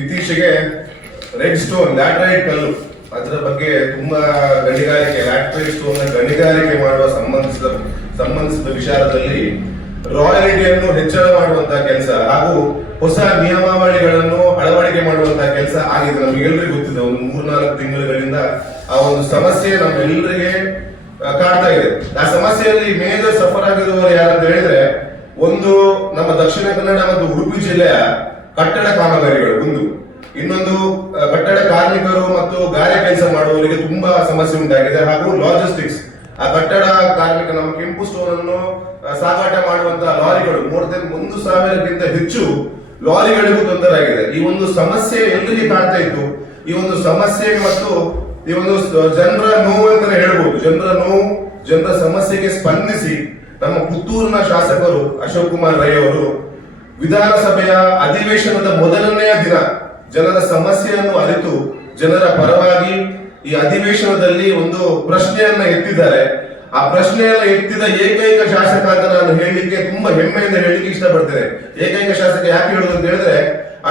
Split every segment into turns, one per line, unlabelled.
ಇತ್ತೀಚೆಗೆ red stone laterite ಕಲ್ಲು ಅದರ ಬಗ್ಗೆ ತುಂಬಾ ಗಣಿಗಾರಿಕೆ ಲ್ಯಾಟ್ರೈಟ್ ಸ್ಟೋನ್ ಗಣಿಗಾರಿಕೆ ಮಾಡುವ ಸಂಬಂಧಿಸಿದ ಸಂಬಂಧಿಸಿದ ವಿಚಾರದಲ್ಲಿ ರಾಯಲ್ಟಿಯನ್ನು ಹೆಚ್ಚಳ ಮಾಡುವಂತಹ ಕೆಲಸ ಹಾಗೂ ಹೊಸ ನಿಯಮಾವಳಿಗಳನ್ನು ಅಳವಡಿಕೆ ಮಾಡುವಂತಹ ಕೆಲಸ ಆಗಿದೆ ನಮ್ಗೆ ಎಲ್ರಿಗೂ ಗೊತ್ತಿದೆ ಒಂದು ಮೂರ್ನಾಲ್ಕು ತಿಂಗಳುಗಳಿಂದ ಆ ಒಂದು ಸಮಸ್ಯೆ ನಮ್ಮೆಲ್ಲರಿಗೆ ಕಾಡ್ತಾ ಇದೆ ಆ ಸಮಸ್ಯೆಯಲ್ಲಿ ಮೇಜರ್ ಸಫರ್ ಆಗಿರುವವರು ಯಾರಂತ ಹೇಳಿದ್ರೆ ಒಂದು ನಮ್ಮ ದಕ್ಷಿಣ ಕನ್ನಡ ಮತ್ತು ಉಡುಪಿ ಜಿಲ್ಲೆಯ ಕಟ್ಟಡ ಕಾಮಗಾರಿಗಳು ಒಂದು ಇನ್ನೊಂದು ಕಟ್ಟಡ ಕಾರ್ಮಿಕರು ಮತ್ತು ಗಾರೆ ಕೆಲಸ ಮಾಡುವವರಿಗೆ ತುಂಬಾ ಸಮಸ್ಯೆ ಉಂಟಾಗಿದೆ ಹಾಗೂ ಲಾಜಿಸ್ಟಿಕ್ಸ್ ಆ ಕಟ್ಟಡ ಕಾರ್ಮಿಕ ನಮ್ಮ ಕೆಂಪು ಸ್ಟೋನ್ ಅನ್ನು ಸಾಗಾಟ ಮಾಡುವಂತಹ ಲಾರಿಗಳು ಮೋರ್ ದೆನ್ ಒಂದು ಸಾವಿರಕ್ಕಿಂತ ಹೆಚ್ಚು ಲಾರಿಗಳಿಗೂ ತೊಂದರೆ ಆಗಿದೆ ಈ ಒಂದು ಸಮಸ್ಯೆ ಎಲ್ಲಿ ಕಾಣ್ತಾ ಇತ್ತು ಈ ಒಂದು ಸಮಸ್ಯೆ ಮತ್ತು ಈ ಒಂದು ಜನರ ನೋವು ಅಂತ ಹೇಳ್ಬೋದು ಜನರ ನೋವು ಜನರ ಸಮಸ್ಯೆಗೆ ಸ್ಪಂದಿಸಿ ನಮ್ಮ ಪುತ್ತೂರಿನ ಶಾಸಕರು ಅಶೋಕ್ ಕುಮಾರ್ ರೈ ಅವರು ವಿಧಾನಸಭೆಯ ಅಧಿವೇಶನದ ಮೊದಲನೆಯ ದಿನ ಜನರ ಸಮಸ್ಯೆಯನ್ನು ಅರಿತು ಜನರ ಪರವಾಗಿ ಈ ಅಧಿವೇಶನದಲ್ಲಿ ಒಂದು ಪ್ರಶ್ನೆಯನ್ನ ಎತ್ತಿದ್ದಾರೆ ಆ ಪ್ರಶ್ನೆಯನ್ನ ಎತ್ತಿದ ಏಕೈಕ ಶಾಸಕ ಅಂತ ನಾನು ಹೇಳಲಿಕ್ಕೆ ತುಂಬಾ ಹೆಮ್ಮೆಯಿಂದ ಹೇಳಲಿಕ್ಕೆ ಇಷ್ಟಪಡ್ತೇನೆ ಏಕೈಕ ಶಾಸಕ ಯಾಕೆ ಹೇಳುದು ಅಂತ ಹೇಳಿದ್ರೆ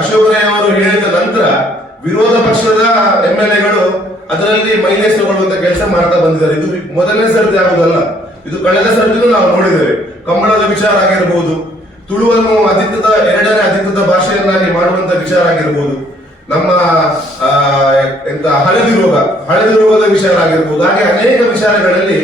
ಅಶೋಕ್ ರೈ ಅವರು ಹೇಳಿದ ನಂತರ ವಿರೋಧ ಪಕ್ಷದ ಎಂ ಎಲ್ ಎಗಳು ಅದರಲ್ಲಿ ಮೈಲೇಸ್ ಕೆಲಸ ಮಾಡ್ತಾ ಬಂದಿದ್ದಾರೆ ಇದು ಮೊದಲನೇ ಸರ್ತಿ ಆಗುದಲ್ಲ ಇದು ಕಳೆದ ಸರ್ತಿನೂ ನಾವು ನೋಡಿದ್ದೇವೆ ಕಂಬಳದ ವಿಚಾರ ಆಗಿರಬಹುದು ತುಳುವನ್ನು ಅಧಿಕೃತ ಎರಡನೇ ಅಧಿಕೃತ ಭಾಷೆಯನ್ನಾಗಿ ಮಾಡುವಂತ ವಿಚಾರ ಆಗಿರ್ಬೋದು ನಮ್ಮ ಎಂತ ಹಳದಿ ರೋಗ ಹಳದಿ ರೋಗದ ವಿಚಾರ ಆಗಿರ್ಬೋದು ಹಾಗೆ ಅನೇಕ ವಿಚಾರಗಳಲ್ಲಿ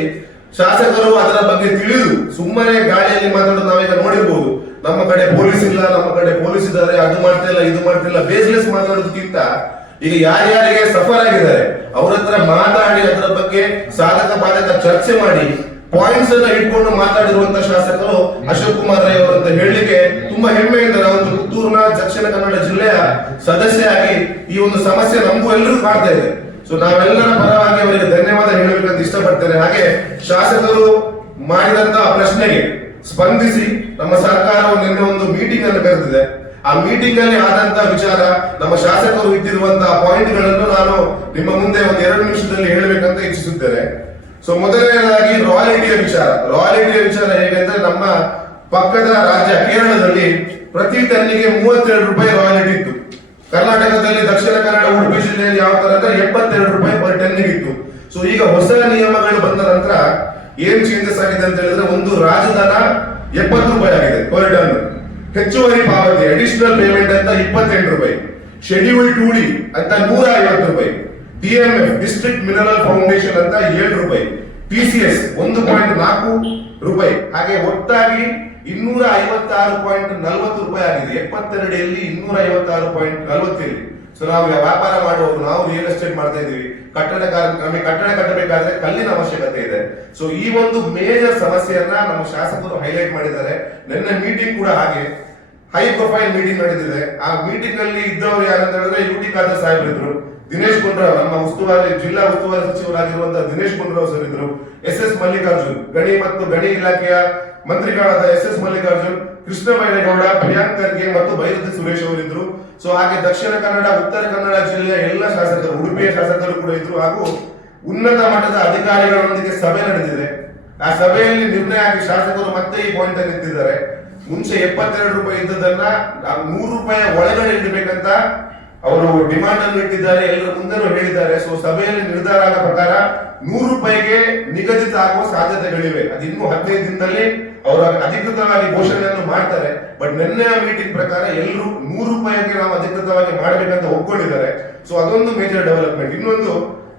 ಶಾಸಕರು ಅದರ ಬಗ್ಗೆ ತಿಳಿದು ಸುಮ್ಮನೆ ಗಾಳಿಯಲ್ಲಿ ಮಾತಾಡೋದು ನಾವೀಗ ನೋಡಿರ್ಬೋದು ನಮ್ಮ ಕಡೆ ಪೊಲೀಸ್ ಇಲ್ಲ ನಮ್ಮ ಕಡೆ ಪೊಲೀಸ್ ಇದ್ದಾರೆ ಅದು ಮಾಡ್ತಿಲ್ಲ ಇದು ಮಾಡ್ತಿಲ್ಲ ಬೇಸ್ಲೆಸ್ ಮಾತಾಡೋದಕ್ಕಿಂತ ಈಗ ಯಾರ್ಯಾರಿಗೆ ಸಫರ್ ಆಗಿದ್ದಾರೆ ಅವರ ಹತ್ರ ಮಾತಾಡಿ ಅದರ ಬಗ್ಗೆ ಸಾಧಕ ಬಾಧಕ ಚರ್ಚೆ ಮಾಡಿ ಪಾಯಿಂಟ್ಸ್ ಅನ್ನ ಇಟ್ಕೊಂಡು ಮಾತಾಡಿರುವಂತ ಶಾಸಕರು ಅಶೋಕ್ ಕುಮಾರ್ ರೈ ಅವರು ಅಂತ ಹೇಳಲಿಕ್ಕೆ ತುಂಬಾ ಹೆಮ್ಮೆಯಿಂದ ನಾವೊಂದು ಪುತ್ತೂರಿನ ದಕ್ಷಿಣ ಕನ್ನಡ ಜಿಲ್ಲೆಯ ಸದಸ್ಯರಾಗಿ ಈ ಒಂದು ಸಮಸ್ಯೆ ನಮಗೂ ಎಲ್ಲರೂ ಕಾಣ್ತಾ ಇದೆ ಸೊ ನಾವೆಲ್ಲರ ಪರವಾಗಿ ಅವರಿಗೆ ಧನ್ಯವಾದ ಹೇಳಬೇಕಂತ ಇಷ್ಟಪಡ್ತೇನೆ ಹಾಗೆ ಶಾಸಕರು ಮಾಡಿದಂತ ಪ್ರಶ್ನೆಗೆ ಸ್ಪಂದಿಸಿ ನಮ್ಮ ಸರ್ಕಾರ ನಿನ್ನೆ ಒಂದು ಮೀಟಿಂಗ್ ಅನ್ನು ಕರೆದಿದೆ ಆ ಮೀಟಿಂಗ್ ಅಲ್ಲಿ ಆದಂತ ವಿಚಾರ ನಮ್ಮ ಶಾಸಕರು ಇದ್ದಿರುವಂತಹ ಪಾಯಿಂಟ್ ಗಳನ್ನು ನಾನು ನಿಮ್ಮ ಮುಂದೆ ಒಂದು ಎರಡು ನಿಮಿಷದಲ್ಲಿ ಹೇಳಬೇಕಂತ ಇಚ್ಛಿಸುತ್ತೇನೆ ಸೊ ಮೊದಲನೇದಾಗಿ ರಾಯಲ್ಟಿಯ ವಿಚಾರ ರಾಯಲ್ಟಿಯ ವಿಚಾರ ಹೇಗೆಂದ್ರೆ ನಮ್ಮ ಪಕ್ಕದ ರಾಜ್ಯ ಕೇರಳದಲ್ಲಿ ಪ್ರತಿ ಟನ್ನಿಗೆ ಮೂವತ್ತೆರಡು ರೂಪಾಯಿ ರಾಯಲ್ಟಿ ಇತ್ತು ಕರ್ನಾಟಕದಲ್ಲಿ ದಕ್ಷಿಣ ಕನ್ನಡ ಉಡುಪಿ ಜಿಲ್ಲೆಯಲ್ಲಿ ಯಾವ ತರ ಅಂದ್ರೆ ಎಪ್ಪತ್ತೆರಡು ರೂಪಾಯಿ ಪರ್ ಟನ್ನಿಗೆ ಇತ್ತು ಸೊ ಈಗ ಹೊಸ ನಿಯಮಗಳು ಬಂದ ನಂತರ ಏನ್ ಚೇಂಜಸ್ ಆಗಿದೆ ಅಂತ ಹೇಳಿದ್ರೆ ಒಂದು ರಾಜಧಾನ ಎಪ್ಪತ್ತು ರೂಪಾಯಿ ಆಗಿದೆ ಪರ್ ಟನ್ ಹೆಚ್ಚುವರಿ ಪಾವತಿ ಅಡಿಷನಲ್ ಪೇಮೆಂಟ್ ಅಂತ ಇಪ್ಪತ್ತೆಂಟು ರೂಪಾಯಿ ಶೆಡ್ಯೂಲ್ ಟೂಡಿ ಅಂತ ನೂರ ಐವತ್ತು ರೂಪಾಯಿ ಟಿಎಂಎಫ್ ಡಿಸ್ಟ್ರಿಕ್ಟ್ ಮಿನರಲ್ ಫೌಂಡೇಶನ್ ಅಂತ ಏಳು ರೂಪಾಯಿ ಪಿಸಿಎಸ್ ಒಂದು ಪಾಯಿಂಟ್ ನಾಲ್ಕು ರೂಪಾಯಿ ಹಾಗೆ ಒಟ್ಟಾಗಿ ಇನ್ನೂರ ಐವತ್ತಾರು ಪಾಯಿಂಟ್ ನಲವತ್ತು ರೂಪಾಯಿ ಆಗಿದೆ ಎಪ್ಪತ್ತೆರಡಲ್ಲಿ ಇನ್ನೂರ ಐವತ್ತಾರು ಪಾಯಿಂಟ್ ನಲವತ್ತೇಳು ಸೊ ನಾವು ವ್ಯಾಪಾರ ಮಾಡುವವರು ನಾವು ರಿಯಲ್ ಎಸ್ಟೇಟ್ ಮಾಡ್ತಾ ಇದ್ದೀವಿ ಕಟ್ಟಡ ನಮಗೆ ಕಟ್ಟಡ ಕಟ್ಟಬೇಕಾದ್ರೆ ಕಲ್ಲಿನ ಅವಶ್ಯಕತೆ ಇದೆ ಸೊ ಈ ಒಂದು ಮೇಜರ್ ಸಮಸ್ಯೆಯನ್ನ ನಮ್ಮ ಶಾಸಕರು ಹೈಲೈಟ್ ಮಾಡಿದ್ದಾರೆ ನಿನ್ನೆ ಮೀಟಿಂಗ್ ಕೂಡ ಹಾಗೆ ಹೈ ಪ್ರೊಫೈಲ್ ಮೀಟಿಂಗ್ ನಡೆದಿದೆ ಆ ಮೀಟಿಂಗ್ ಅಲ್ಲಿ ಇದ್ದವರು ಯಾರಂತ ಹೇಳಿದ್ರೆ ಯು ಟಿ ಖಾದರ್ ಇದ್ರು ದಿನೇಶ್ ಗುಂಡ್ರಾವ್ ನಮ್ಮ ಉಸ್ತುವಾರಿ ಜಿಲ್ಲಾ ಉಸ್ತುವಾರಿ ಸಚಿವರಾಗಿರುವಂತಹ ದಿನೇಶ್ ಗುಂಡ್ರಾವ್ ಸರ್ ಇದ್ರು ಎಸ್ ಎಸ್ ಮಲ್ಲಿಕಾರ್ಜುನ್ ಗಣಿ ಮತ್ತು ಗಣಿ ಇಲಾಖೆಯ ಮಂತ್ರಿಗಳಾದ ಎಸ್ ಎಸ್ ಮಲ್ಲಿಕಾರ್ಜುನ್ ಕೃಷ್ಣ ಬೈರೇಗೌಡ ಪ್ರಿಯಾಂಕ್ ಖರ್ಗೆ ಮತ್ತು ಬೈರತಿ ಸುರೇಶ್ ಅವರಿದ್ರು ಸೊ ಹಾಗೆ ದಕ್ಷಿಣ ಕನ್ನಡ ಉತ್ತರ ಕನ್ನಡ ಜಿಲ್ಲೆಯ ಎಲ್ಲ ಶಾಸಕರು ಉಡುಪಿಯ ಶಾಸಕರು ಕೂಡ ಇದ್ರು ಹಾಗೂ ಉನ್ನತ ಮಟ್ಟದ ಅಧಿಕಾರಿಗಳೊಂದಿಗೆ ಸಭೆ ನಡೆದಿದೆ ಆ ಸಭೆಯಲ್ಲಿ ನಿರ್ಣಯ ಆಗಿ ಶಾಸಕರು ಮತ್ತೆ ಈ ಪಾಯಿಂಟ್ ಅಲ್ಲಿ ನಿಂತಿದ್ದಾರೆ ಮುಂಚೆ ಎಪ್ಪತ್ತೆರಡು ರೂಪಾಯಿ ಇದ್ದದನ್ನ ನೂರು ರೂಪಾಯಿ ಒಳಗಡೆ ಇಡಬೇಕಂತ ಅವರು ಡಿಮಾಂಡ್ ಅನ್ನು ಇಟ್ಟಿದ್ದಾರೆ ಎಲ್ಲರ ಮುಂದೆನೂ ಹೇಳಿದ್ದಾರೆ ಸೊ ಸಭೆಯಲ್ಲಿ ನಿರ್ಧಾರ ಆದ ಪ್ರಕಾರ ನೂರು ರೂಪಾಯಿಗೆ ನಿಗದಿತ ಆಗುವ ಸಾಧ್ಯತೆಗಳಿವೆ ಅದು ಇನ್ನೂ ಹದಿನೈದು ದಿನದಲ್ಲಿ ಅವರು ಅಧಿಕೃತವಾಗಿ ಘೋಷಣೆಯನ್ನು ಮಾಡ್ತಾರೆ ಬಟ್ ನಿನ್ನೆ ಮೀಟಿಂಗ್ ಪ್ರಕಾರ ಎಲ್ಲರೂ ನೂರು ರೂಪಾಯಿಗೆ ನಾವು ಅಧಿಕೃತವಾಗಿ ಮಾಡಬೇಕಂತ ಒಪ್ಕೊಂಡಿದ್ದಾರೆ ಸೊ ಅದೊಂದು ಮೇಜರ್ ಡೆವಲಪ್ಮೆಂಟ್ ಇನ್ನೊಂದು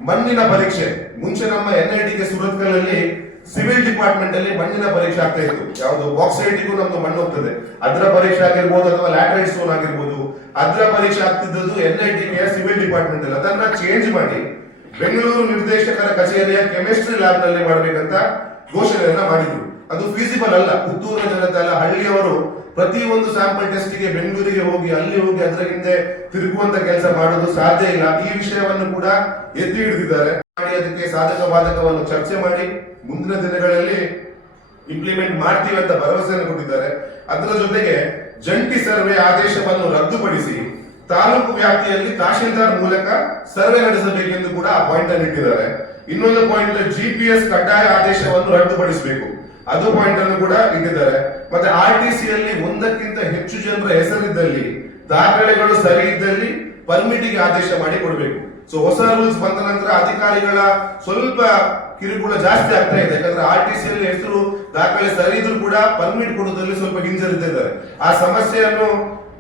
ಮಣ್ಣಿನ ಪರೀಕ್ಷೆ ಮುಂಚೆ ನಮ್ಮ ಎನ್ ಐ ಸಿವಿಲ್ ಡಿಪಾರ್ಟ್ಮೆಂಟ್ ಅಲ್ಲಿ ಮಣ್ಣಿನ ಪರೀಕ್ಷೆ ಆಗ್ತಾ ಇತ್ತು ಯಾವುದು ಬಾಕ್ಸೈಟಿಗೂ ನಮ್ದು ಮಣ್ಣು ಹೋಗ್ತದೆ ಅದರ ಪರೀಕ್ಷೆ ಆಗಿರ್ಬೋದು ಅಥವಾ ಲ್ಯಾಟ್ರೈಟ್ ಸ್ಟೋನ್ ಆಗಿರ್ಬೋದು ಅದರ ಪರೀಕ್ಷೆ ಆಗ್ತಿದ್ದದ್ದು N I T civil department ಅಲ್ಲಿ ಅದನ್ನ ಚೇಂಜ್ ಮಾಡಿ ಬೆಂಗಳೂರು ನಿರ್ದೇಶಕರ ಕಚೇರಿಯ ಕೆಮಿಸ್ಟ್ರಿ ಲ್ಯಾಬ್ ನಲ್ಲಿ ಮಾಡಬೇಕಂತ ಘೋಷಣೆಯನ್ನ ಮಾಡಿದ್ರು ಅದು ಫೀಸಿಬಲ್ ಅಲ್ಲ ಪುತ್ತೂರಿನ ಜನತೆ ಅಲ್ಲ ಹಳ್ಳಿಯವರು ಪ್ರತಿ ಒಂದು ಸ್ಯಾಂಪಲ್ ಟೆಸ್ಟ್ ಗೆ ಬೆಂಗಳೂರಿಗೆ ಹೋಗಿ ಅಲ್ಲಿ ಹೋಗಿ ಅದರ ಹಿಂದೆ ತಿರುಗುವಂತ ಕೆಲಸ ಮಾಡೋದು ಸಾಧ್ಯ ಇಲ್ಲ ಈ ವಿಷಯವನ್ನು ಕೂಡ ಎತ್ತಿ ಹಿಡಿದಿದ್ದಾರೆ ಮಾಡಿ ಅದಕ್ಕೆ ಸಾಧಕ ಬಾಧಕವನ್ನು ಚರ್ಚೆ ಮಾಡಿ ಮುಂದಿನ ದಿನಗಳಲ್ಲಿ ಇಂಪ್ಲಿಮೆಂಟ್ ಮಾಡ್ತೀವಿ ಅಂತ ಭರವಸೆಯನ್ನು ಕೊಟ್ಟಿದ್ದಾರೆ ಅದರ ಜೊತೆಗೆ ಜಂಟಿ ಸರ್ವೆ ಆದೇಶವನ್ನು ರದ್ದುಪಡಿಸಿ ತಾಲೂಕು ವ್ಯಾಪ್ತಿಯಲ್ಲಿ ತಹಶೀಲ್ದಾರ್ ಮೂಲಕ ಸರ್ವೆ ನಡೆಸಬೇಕೆಂದು ಕೂಡ ಆ ಪಾಯಿಂಟ್ ಅನ್ನು ಇಟ್ಟಿದ್ದಾರೆ ಇನ್ನೊಂದು ಪಾಯಿಂಟ್ ಜಿಪಿಎಸ್ ಕಡ್ಡಾಯ ಆದೇಶವನ್ನು ರದ್ದುಪಡಿಸಬೇಕು ಅದು ಪಾಯಿಂಟ್ ಅನ್ನು ಕೂಡ ಇಟ್ಟಿದ್ದಾರೆ ಮತ್ತೆ ಆರ್ ಟಿ ಒಂದಕ್ಕಿಂತ ಹೆಚ್ಚು ಜನರ ಹೆಸರಿದ್ದಲ್ಲಿ ದಾಖಲೆಗಳು ಸರಿ ಇದ್ದಲ್ಲಿ ಪರ್ಮಿಟಿಗೆ ಆದೇಶ ಮಾಡಿ ಕೊಡಬೇಕು ಸೊ ಹೊಸ ರೂಲ್ಸ್ ಬಂದ ನಂತರ ಅಧಿಕಾರಿಗಳ ಸ್ವಲ್ಪ ಕಿರುಕುಳ ಜಾಸ್ತಿ ಆಗ್ತಾ ಇದೆ ಯಾಕಂದ್ರೆ ಆರ್ ಟಿ ಸಿ ಹೆಸರು ದಾಖಲೆ ಸರಿ ಇದ್ರು ಕೂಡ ಪರ್ಮಿಟ್ ಕೊಡೋದ್ರಲ್ಲಿ ಸ್ವಲ್ಪ ಹಿಂಜರಿತಾ ಇದ್ದಾರೆ ಆ ಸಮಸ್ಯೆಯನ್ನು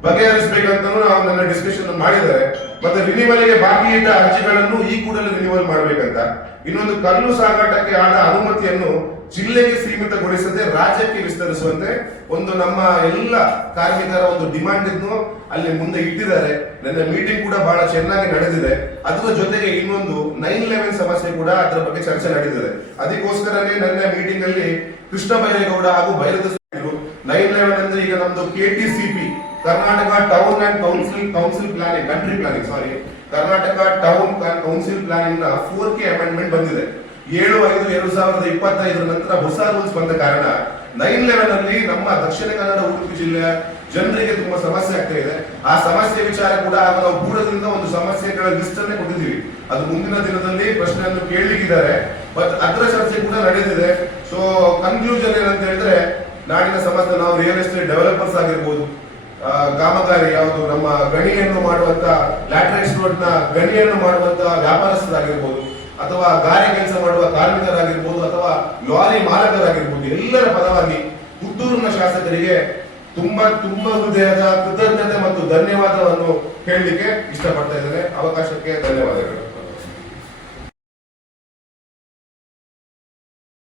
ಬಗೆಹರಿಸಬೇಕಂತಲೂ ನಾವು ನನ್ನ ಡಿಸ್ಕಷನ್ ಮಾಡಿದ್ದಾರೆ ಮತ್ತೆ ರಿನಿವಲ್ಗೆ ಬಾಕಿ ಇದ್ದ ಅರ್ಜಿಗಳನ್ನು ಈ ಕೂಡಲೇ ರಿನಿವಲ್ ಮಾಡಬೇಕಂತ ಇನ್ನೊಂದು ಕಲ್ಲು ಸಾಗಾಟಕ್ಕೆ ಆದ ಅನುಮತಿಯನ್ನು ಜಿಲ್ಲೆಗೆ ಸೀಮಿತಗೊಳಿಸದೆ ರಾಜ್ಯಕ್ಕೆ ವಿಸ್ತರಿಸುವಂತೆ ಒಂದು ನಮ್ಮ ಎಲ್ಲ ಕಾರ್ಮಿಕರ ಒಂದು ಡಿಮಾಂಡ್ ಇದ್ನು ಅಲ್ಲಿ ಮುಂದೆ ಇಟ್ಟಿದ್ದಾರೆ ನನ್ನ ಮೀಟಿಂಗ್ ಕೂಡ ಬಹಳ ಚೆನ್ನಾಗಿ ನಡೆದಿದೆ ಅದರ ಜೊತೆಗೆ ಇನ್ನೊಂದು ನೈನ್ ಲೆವೆನ್ ಸಮಸ್ಯೆ ಕೂಡ ಅದರ ಬಗ್ಗೆ ಚರ್ಚೆ ನಡೆದಿದೆ ಅದಕ್ಕೋಸ್ಕರನೇ ನನ್ನ ಮೀಟಿಂಗ್ ಅಲ್ಲಿ ಕೃಷ್ಣ ಬೈರೇಗೌಡ ಹಾಗೂ ಬೈರದ ನೈನ್ ಲೆವೆನ್ ಅಂದ್ರೆ ಈಗ ನಮ್ದು KTCP Karnataka town and council council planning country planning sorry Karnataka town council planning four K amendment ಬಂದಿದೆ ಏಳು ಐದು ಎರಡು ಸಾವಿರದ ಇಪ್ಪತ್ತೈದರ ನಂತರ ಹೊಸ ರೂಲ್ಸ್ ಬಂದ ಕಾರಣ ನೈನ್ ಲೆವೆನ್ ಅಲ್ಲಿ ನಮ್ಮ ದಕ್ಷಿಣ ಕನ್ನಡ ಉಡುಪಿ ಜಿಲ್ಲೆಯ ಜನರಿಗೆ ತುಂಬಾ ಸಮಸ್ಯೆ ಆಗ್ತಾ ಇದೆ ಆ ಸಮಸ್ಯೆ ವಿಚಾರ ಕೂಡ ನಾವು ದೂರದಿಂದ ಒಂದು ಸಮಸ್ಯೆಗಳ ಲಿಸ್ಟ್ ಅನ್ನೇ ಕೊಟ್ಟಿದ್ದೀವಿ ಅದು ಮುಂದಿನ ದಿನದಲ್ಲಿ ಪ್ರಶ್ನೆಯನ್ನು ಕೇಳಲಿಕ್ಕಿದ್ದಾರೆ ಬಟ್ ಅದರ ಚರ್ಚೆ ಕೂಡ ನಡೆದಿದೆ ಸೊ ಕನ್ಕ್ಲೂಷನ್ ಏನಂತ ಹೇಳಿದ್ರೆ ನಾಳಿನ ಸಮಾಜದ ನಾವು ರಿಯಲ್ ಎಸ್ಟೇಟ್ ಡೆವಲಪರ್ಸ್ ಆಗಿರ್ಬೋದು ಕಾಮಗಾರಿ ಯಾವುದು ನಮ್ಮ ಗಣಿಯನ್ನು ಮಾಡುವಂತ ಲ್ಯಾಟ್ರೈಸ್ ನ ಗಣಿಯನ್ನು ಮಾಡುವಂತ ವ್ಯಾಪಾರಸ್ಥರಾಗಿರ್ಬೋದು ಅಥವಾ ಗಾರೆ ಕೆಲಸ ಮಾಡುವ ಕಾರ್ಮಿಕರಾಗಿರ್ಬೋದು ಅಥವಾ ಲಾರಿ ಮಾಲಕರಾಗಿರ್ಬೋದು ಎಲ್ಲರ ಪರವಾಗಿ ಪುತ್ತೂರಿನ ಶಾಸಕರಿಗೆ ತುಂಬಾ ತುಂಬಾ ಹೃದಯದ ಕೃತಜ್ಞತೆ ಮತ್ತು ಧನ್ಯವಾದವನ್ನು ಹೇಳಲಿಕ್ಕೆ ಇಷ್ಟಪಡ್ತಾ ಇದ್ದೇನೆ ಅವಕಾಶಕ್ಕೆ ಧನ್ಯವಾದಗಳು